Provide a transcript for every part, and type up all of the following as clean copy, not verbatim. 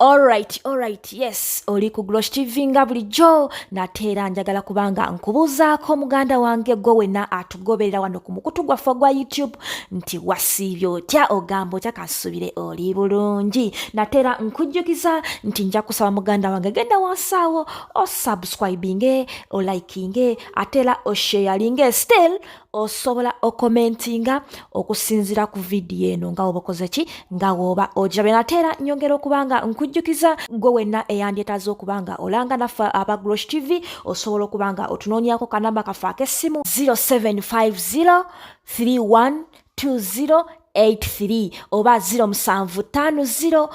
Alright, yes, oli ku Glosh TV nga bulijjo nateera njagala kubanga nkubuuzaako muganda wange gwe wenna atugoberera wano ku mukutu gwaffe gwa YouTube nti wasiibye otya ogamba otya kasubire oli bulungi nateera nkujjukiza nti nja kusaba muganda wange genda wansaawo osubscribinge olikinge ateera osharinge still osobola okomentinga okusinzira ku vidiyo eno nga woba okoze ki nga woba ogirabe nateera nyongera okubanga nkujjukiza gwe wenna eyandyetaaze okubanga olanga naffe aba Glosh TV osobola okubanga otunoonyako kanamba kaffe ak'essimu 0750 312083 oba 0750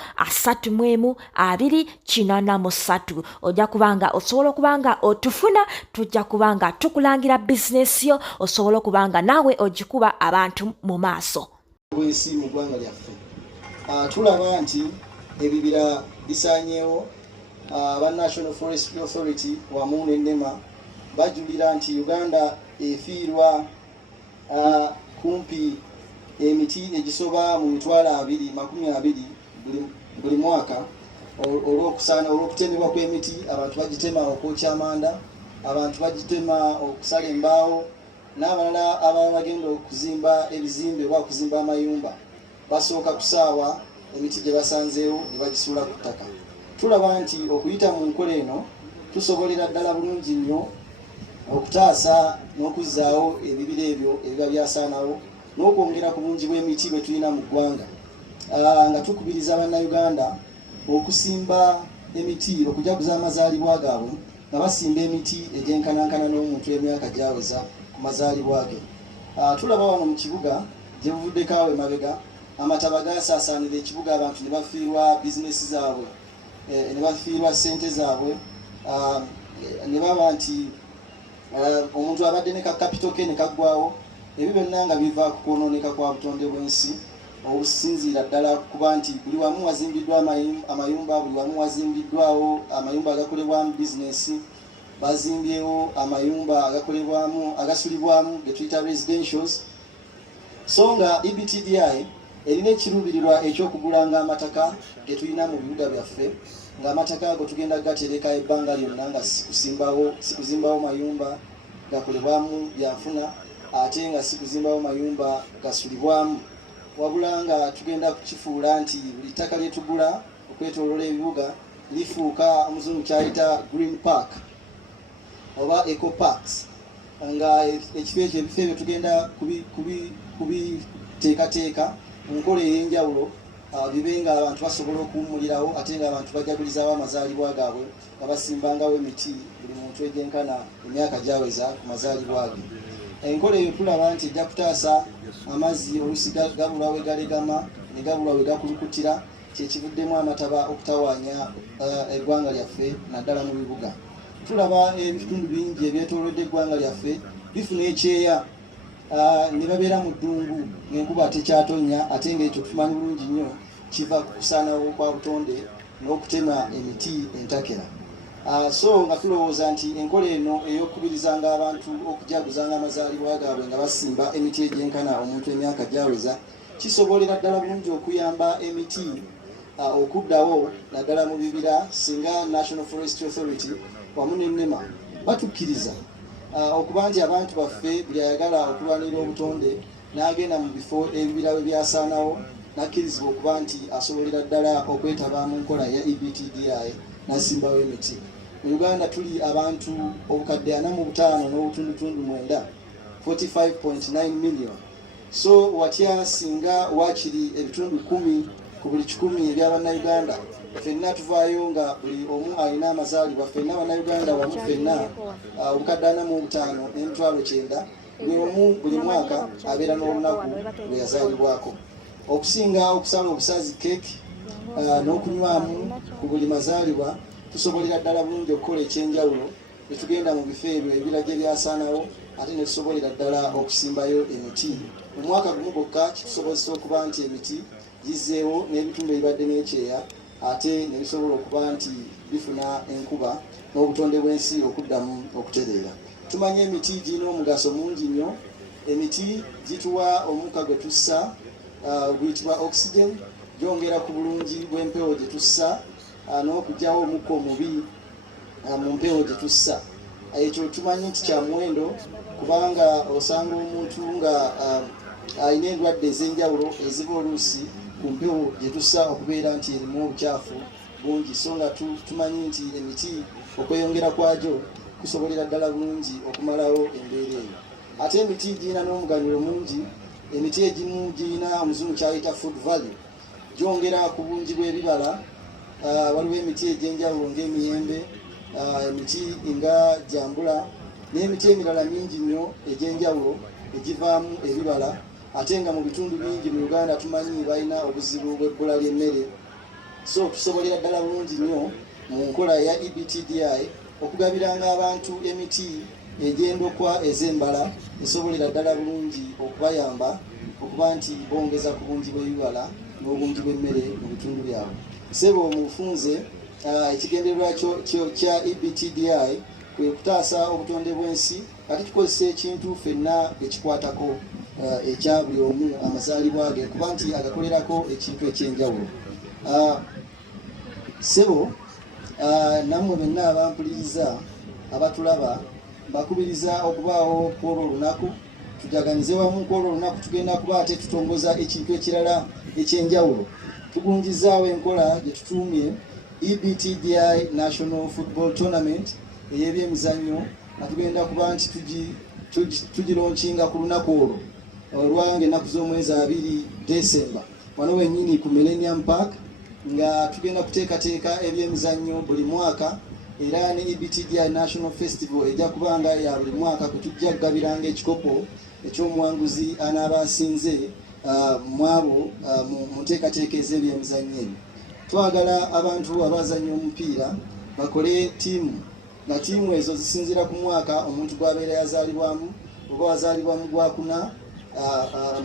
312083 ojja kubanga osobola okubanga otufuna tujja kubanga tukulangira bizinesi yo osobola okubanga naawe ogikuba abantu mu maaso bw'ensi mu ggwanga lyaffe. Tulaba nti ebibira bisaanyeewo. Aba National Forestry Authority wamu n'ennema bajulira nti Uganda efiirwa kumpi emiti egisoba mu 220 buli mwaka olw'okutemebwa kw'emiti. Abantu bagitema okwokya amanda, abantu bagitema okusala embaawo, n'abalala ababa bagenda okuzimba ebizimbe oba okuzimba amayumba basooka kusaawa emiti gye basanzeewo ne bagisuula ku ttaka. Tulaba nti okuyita mu nkola eno tusobolera ddala bulungi nnyo okutaasa n'okuzzaawo ebibira ebyo ebiba byasaanawo n'okwongera ku bungi bw'emiti bwe tulina mu ggwanga, nga tukubiriza bannayuganda okusimba emiti okujaguza amazaalibwa gaabwe nga basimba emiti egyenkanankana n'omuntu emyaka gyaweza ku mazaalibwa ge. Tulaba wano mu kibuga gye buvuddeko awo emabega amataba gasaasaanira ekibuga, abantu ne bafiirwa bizinesi zaabwe, ne bafiirwa ssente zaabwe, ne baba nti omuntu abadde ne kakapito ke ne kaggwawo. Ebyo byonna nga biva ku kwonooneka kwa butonde bw'ensi obusinziira ddala kuba nti buli wamu wazimbiddwa amayumba, buli wamu wazimbiddwawo amayumba agakolebwamu bizinesi, bazimbyewo amayumba agakolebwamu agasulibwamu ge tuyita residentials. So nga EBTDI erina ekiruubirirwa eky'okugulanga amataka ge tulina mu bibuga byaffe, ng'amataka ago tugenda gatereka ebbanga lyonna nga sikuzimbawo mayumba gakolebwamu byanfuna, ate nga sikuzimbawo mayumba gasulibwamu, wabula nga tugenda kukifuula nti buli ttaka lye tugula okwetooloola ebibuga lifuuka omuzungu kyayita green park oba eco parks, nga ebifo ebyo tugenda kubiteekateeka mu nkola ey'enjawulo, bibe nga abantu basobola okuwummulirawo ate nga abantu bajagulizaawo amazaalibwa gaabwe nga basimbangawo emiti buli muntu egyenkana emyaka gyaweza ku mazaalibwa ge. Enkola eyo tulaba nti ejja kutaasa amazzi oluusi gabula we galegama ne gabula we gakulukutira, kyekivuddemu amataba okutawaanya eggwanga lyaffe naddala mu bibuga. Tulaba ebitundu bingi ebyetoolodde eggwanga lyaffe bifuna ekyeya, ne babeera mu ddungu ng'enkuba tekyatonnya, ate ng'ekyo tumanyi bulungi nnyo kiva ku kusaanawo kwa butonde n'okutema emiti entakera. So nga tulowooza nti enkola eno ey'okukubirizanga abantu okujaguzanga amazaalibwa gaabwe nga basimba emiti egyenkana omuntu emyaka gyaweza kisobolera ddala bulungi okuyamba emiti okuddawo naddala mu bibira singa National Forestry Authority wamu n'ennema batukkiriza okuba nti abantu baffe buli ayagala okulwanira obutonde n'agenda mu bifo ebibira we byasaanawo nakkirizibwa okuba nti asobolera ddala okwetaba mu nkola ya EBTDI n'asimbawo emiti. Mu Uganda tuli abantu obukadde 45.9 45.9 million. So watya singa wakiri ebitundu 10 ku buli 10 eby'abannayuganda ffenna tuvaayo nga buli omu alina amazaalibwa, ffenna abannayuganda wamu ffenna obukadde 45,900 buli omu buli mwaka abeera n'olunaku lwe yazaalibwako. Okusinga okusala obusazi keeki n'okunywamu ku buli mazaalibwa tusobolera ddala bulungi okukola ekyenjawulo ne tugenda mu bifo ebyo ebiragye byasaanawo ate ne tusobolera ddala okusimbayo emiti. Mu mwaka gumu gwokka kitusobozesa okuba nti emiti gizzeewo n'ebitundu ebibadde n'ekyeya ate ne bisobola okuba nti bifuna enkuba n'obutonde bw'ensi okuddamu okutereera. Tumanye emiti girina omugaso mungi nnyo. Emiti gituwa omukka gwe tussa guyitibwa oxygen, gyongera ku bulungi bw'empewo gye tussa n'okugyawo omukka omubi mu mpewo gye tussa. Ekyo tumanyi nti kya muwendo kubanga osanga omuntu nga alina endwadde ez'enjawulo eziba oluusi ku mpewo gye tussa okubeera nti erimu obukyafu bungi, so nga tumanyi nti emiti okweyongera kwajo kusobolera ddala bulungi okumalawo embeera eyo. Ate emiti girina n'omuganyulo mungi. Emiti egimu girina omuzungu kyayita food value, gyongera ku bungi bw'ebibala. Waliwo emiti egy'enjawulo ng'emiyembe, emiti nga jambula n'emiti emirala mingi nnyo egy'enjawulo egivaamu ebibala. Ate nga mu bitundu bingi mu Uganda tumanyi balina obuzibu bw'ebbula ly'emmere, so tusobolera ddala bulungi nnyo mu nkola ya EBTDI okugabiranga abantu emiti egy'endokwa ez'embala esobolera ddala bulungi okubayamba okuba nti bongeza ku bungi bw'ebibala n'obungi bw'emmere mu bitundu byabwe. Ssebo mu bufunze ekigendererwa kya EBTDI kwe kutaasa obutonde bw'ensi, kati tukozesa ekintu ffenna ekikwatako ekya buli omu amazaalibwa ge kuba nti agakolerako ekintu ekyenjawulo. Ssebo nammwe benna abampuliriza abatulaba mbakubiriza okubaawo kwolwo olunaku, tujaganize wamu kwolwo olunaku. Tugenda kuba ate tutongoza ekintu ekirala ekyenjawulo. Tugunjizaawo enkola gye tutuumye EBTDI National Football Tournament ey'ebyemizannyo nga tugenda kuba nti tugilonkinga ku lunaku olwo olwanga ennaku z'omwezi 2 Desemba wano wennyini ku Millennium Park, nga tugenda kuteekateeka ebyemizannyo buli mwaka, era ne EBTDI National Festival ejja kubanga ya buli mwaka kwe tujja kugabiranga ekikopo eky'omuwanguzi anaaba asinze mu abo mu nteekateeka ez'ebyemizannyo ebyo. Twagala abantu abazannya omupiira bakole ttiimu, nga ttiimu ezo zisinzira ku mwaka omuntu gw'abeera yazaalibwamu. Oba wazaalibwamu Gwakuna,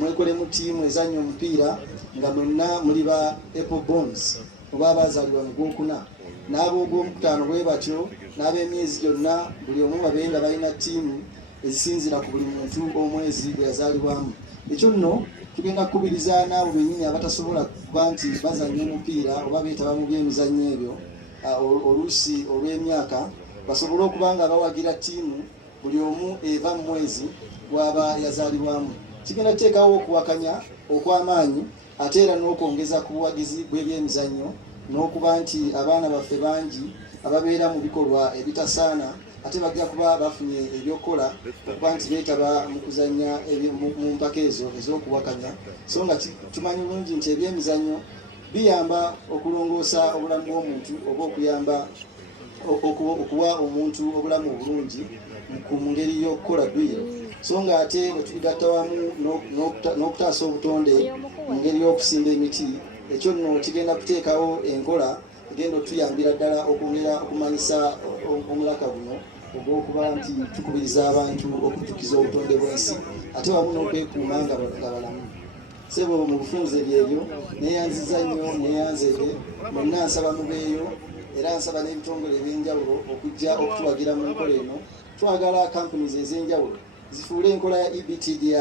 mwekolemu ttiimu ezannya omupiira nga mwenna muli ba Apple Bonds oba abazaalibwa mu Gwokuna, n'ab'Ogwomukutaano bwe batyo, n'ab'emyezi gyonna buli omu babeere nga balina ttiimu ezisinzira ku buli muntu omwezi gwe yazaalibwamu. Ekyo nno tugenda kukubiriza n'abo bennyini abatasobola kuba nti bazannya omupiira oba beetaba mu byemizannyo ebyo oluusi olw'emyaka, basobole okuba nga bawagira ttiimu buli omu eva mu mwezi gw'aba yazaalibwamu. Kigenda kuteekawo okuwakanya okw'amaanyi ate era n'okwongeza ku buwagizi bw'ebyemizannyo, n'okuba nti abaana baffe bangi ababeera mu bikolwa ebitasaana ate bajja kuba bafunye ebyokukola okuba nti beetaba mu kuzannya mu mpaka ezo ez'okuwakanya. So nga tumanyi bulungi nti ebyemizannyo biyamba okulongoosa obulamu bw'omuntu oba okuyamba okuwa omuntu obulamu obulungi mu ngeri y'okukola bbiri. So nga ate bwe tubigatta wamu n'okutaasa obutonde mu ngeri y'okusimba emiti, ekyo nno kigenda kuteekawo enkola egenda otuyambira ddala okwongera okumanyisa omulaka guno ogw'okuba nti tukubiriza abantu okujjukiza obutonde bw'ensi ate wamu n'okwekuuma nga balamu. Ssebo mu bufunze byebyo neeyanziza nnyo neeyanzeege, mwenna nsaba mubeeyo era nsaba n'ebitongole eby'enjawulo okujja okutuwagira mu nkola eno. Twagala companies ez'enjawulo zifuule enkola ya EBTDI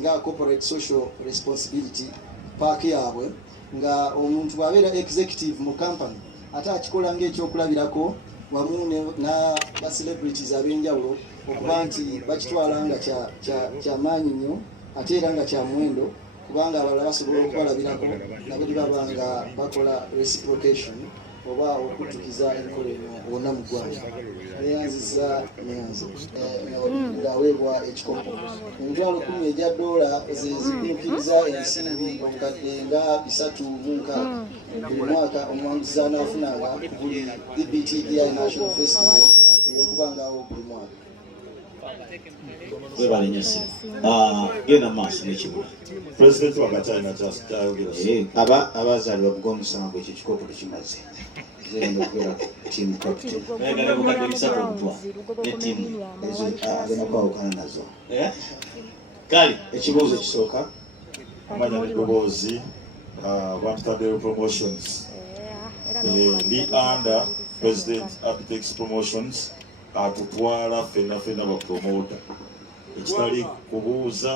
nga corporate social responsibility paaka yaabwe, nga omuntu bw'abeera executive mu company ate akikola ng'ekyokulabirako wamu ba celebrities ab'enjawulo okuba nti bakitwala nga kyamaanyi nnyo ate era nga kya muwendo, kubanga abalala basobola okubalabirako nabo baba nga bakola reciprocation oba okujjukiza enkola eno wonna mu ggwanga. Neyanziza ng'aweebwa ekikopo $10,000 ejja ze zikumpiriza ensimbi obukadde nga 360 buli mwaka omuwanguzi anaafunanga ku buli EBTDI National Festival ey'okubangawo buli mwaka. Webalanyasi genda maaso n'ekibula pulezidenti wakati alina kyayogera abazaalibwa bug'omusango ekyo kikopo tekimaze zirenda okubeera tiimu captain nayagala bukadde 3 omutwa n'ettiimu ezo agenda kwawukana nazo. kale ekibuuzo kisooka amanya n'eddoboozi bantutaddeyo promotions ndi under president Apitex Promotions atutwala ffenna ba promota ekitali kubuuza